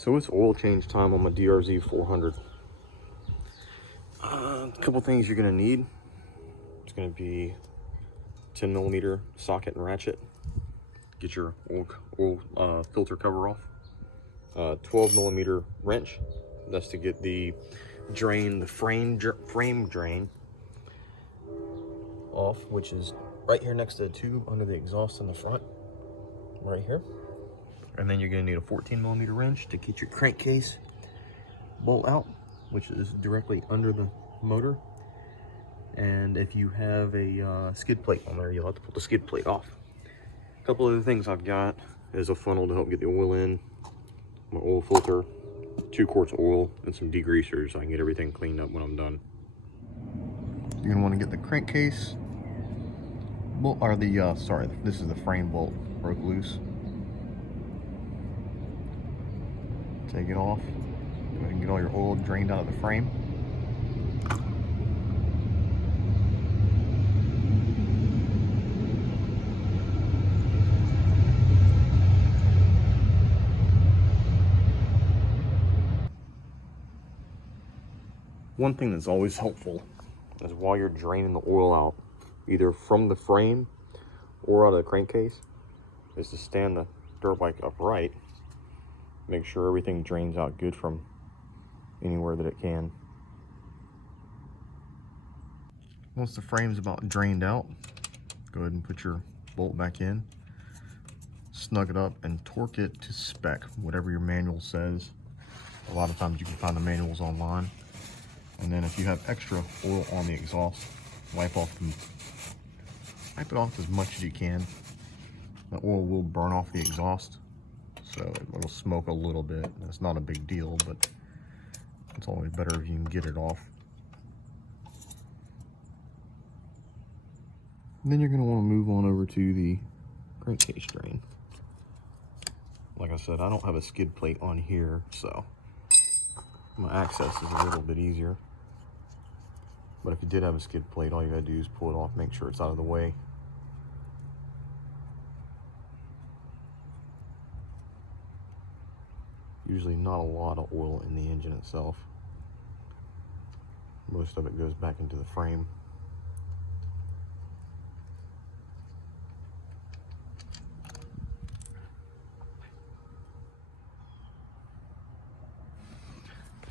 So it's oil change time on my DRZ-400. A couple things you're gonna need. It's gonna be 10mm socket and ratchet. Get your oil filter cover off. 12mm wrench. That's to get the drain, the frame drain off, which is right here next to the tube under the exhaust in the front, right here. And then you're gonna need a 14mm wrench to get your crankcase bolt out, which is directly under the motor. And if you have a skid plate on there, you'll have to pull the skid plate off. A couple other things I've got is a funnel to help get the oil in, my oil filter, 2 quarts of oil, and some degreasers so I can get everything cleaned up when I'm done. You're gonna want to get the crankcase bolt, or the sorry, this is the frame bolt, broke loose. Take it off. Go ahead and get all your oil drained out of the frame. One thing that's always helpful is while you're draining the oil out, either from the frame or out of the crankcase, is to stand the dirt bike upright. Make sure everything drains out good from anywhere that it can. Once the frame's about drained out, go ahead and put your bolt back in, snug it up, and torque it to spec, whatever your manual says. A lot of times you can find the manuals online. And then if you have extra oil on the exhaust, wipe it off as much as you can. The oil will burn off the exhaust, so it'll smoke a little bit. It's not a big deal, but it's always better if you can get it off. And then you're going to want to move on over to the crankcase drain. Like I said, I don't have a skid plate on here, so my access is a little bit easier. But if you did have a skid plate, all you gotta do is pull it off, make sure it's out of the way. Usually not a lot of oil in the engine itself. Most of it goes back into the frame.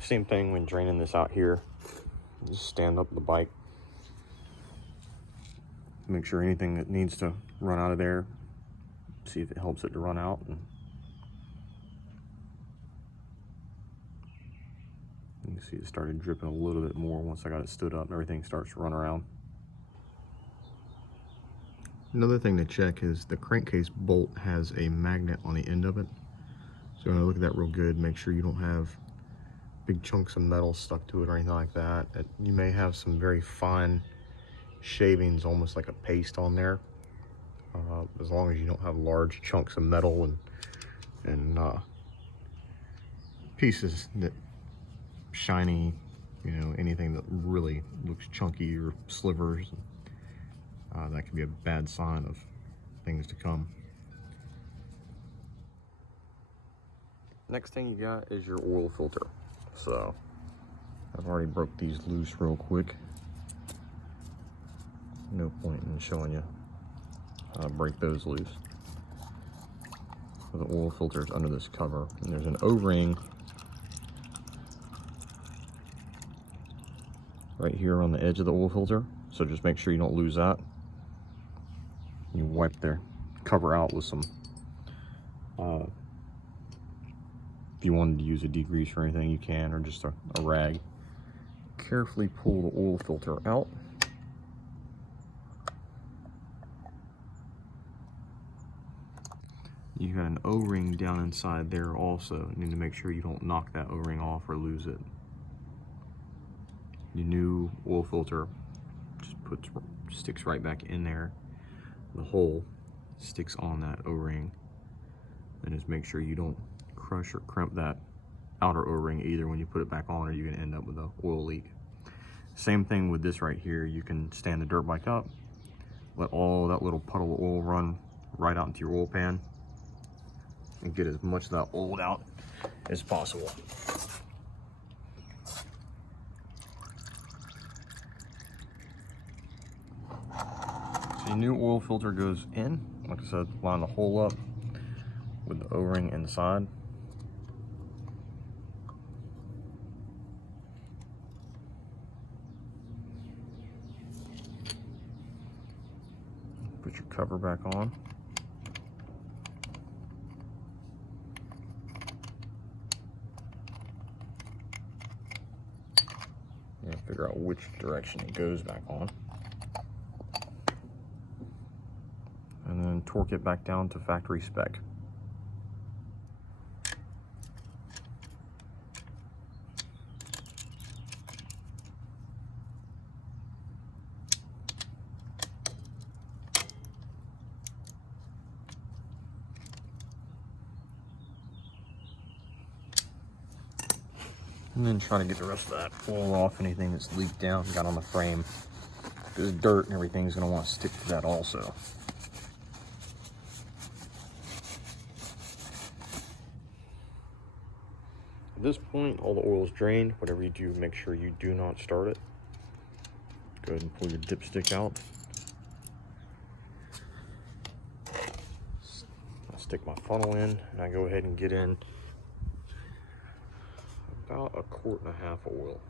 Same thing when draining this out here. Just stand up the bike. Make sure anything that needs to run out of there, see if it helps it to run out. And you can see it started dripping a little bit more once I got it stood up and everything starts to run around. Another thing to check is the crankcase bolt has a magnet on the end of it. So look at that real good. Make sure you don't have big chunks of metal stuck to it or anything like that. You may have some very fine shavings, almost like a paste on there. As long as you don't have large chunks of metal and pieces that shiny, you know, anything that really looks chunky or slivers, that can be a bad sign of things to come. Next thing you got is your oil filter. So I've already broke these loose real quick. No point in showing you how to break those loose. So the oil filter is under this cover, and there's an O-ring right here on the edge of the oil filter. So just make sure you don't lose that. You wipe the cover out with some if you wanted to use a degreaser or anything, you can, or just a rag. Carefully pull the oil filter out. You got an O-ring down inside there also. You need to make sure you don't knock that O-ring off or lose it. Your new oil filter just sticks right back in there. The hole sticks on that O-ring. And just make sure you don't crush or crimp that outer O-ring either. When you put it back on, or you're going to end up with an oil leak. Same thing with this right here. You can stand the dirt bike up, let all that little puddle of oil run right out into your oil pan, and get as much of that oil out as possible. So your new oil filter goes in. Like I said, line the hole up with the O-ring inside. Put your cover back on. And figure out which direction it goes back on. And then torque it back down to factory spec. And then try to get the rest of that oil off, anything that's leaked down, got on the frame. Because dirt and everything's gonna want to stick to that also. At this point, all the oil is drained. Whatever you do, make sure you do not start it. Go ahead and pull your dipstick out. I stick my funnel in, and I go ahead and get in about 1.5 quarts of oil.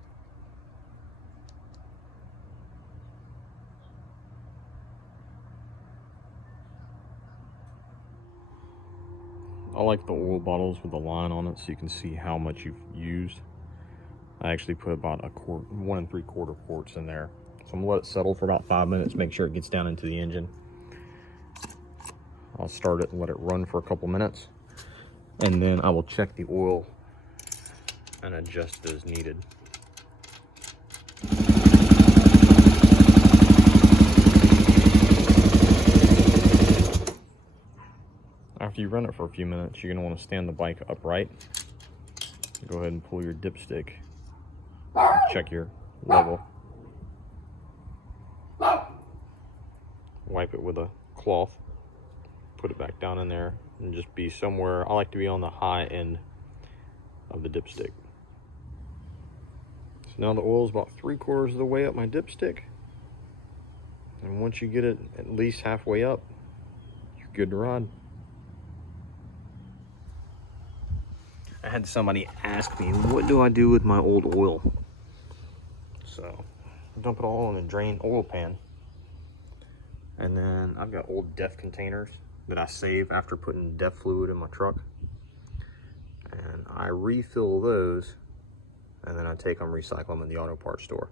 I like the oil bottles with the line on it so you can see how much you've used. I actually put about 1 3/4 quarts in there. So I'm gonna let it settle for about 5 minutes, make sure it gets down into the engine. I'll start it and let it run for a couple minutes. And then I will check the oil and adjust as needed. After you run it for a few minutes, you're going to want to stand the bike upright. Go ahead and pull your dipstick. Check your level. Wipe it with a cloth. Put it back down in there and just be somewhere. I like to be on the high end of the dipstick. So now the oil is about 3/4 of the way up my dipstick. And once you get it at least halfway up, you're good to ride. I had somebody ask me, what do I do with my old oil? So, dump it all in a drain oil pan. And then I've got old DEF containers that I save after putting DEF fluid in my truck. And I refill those, and then I take them, recycle them in the auto parts store.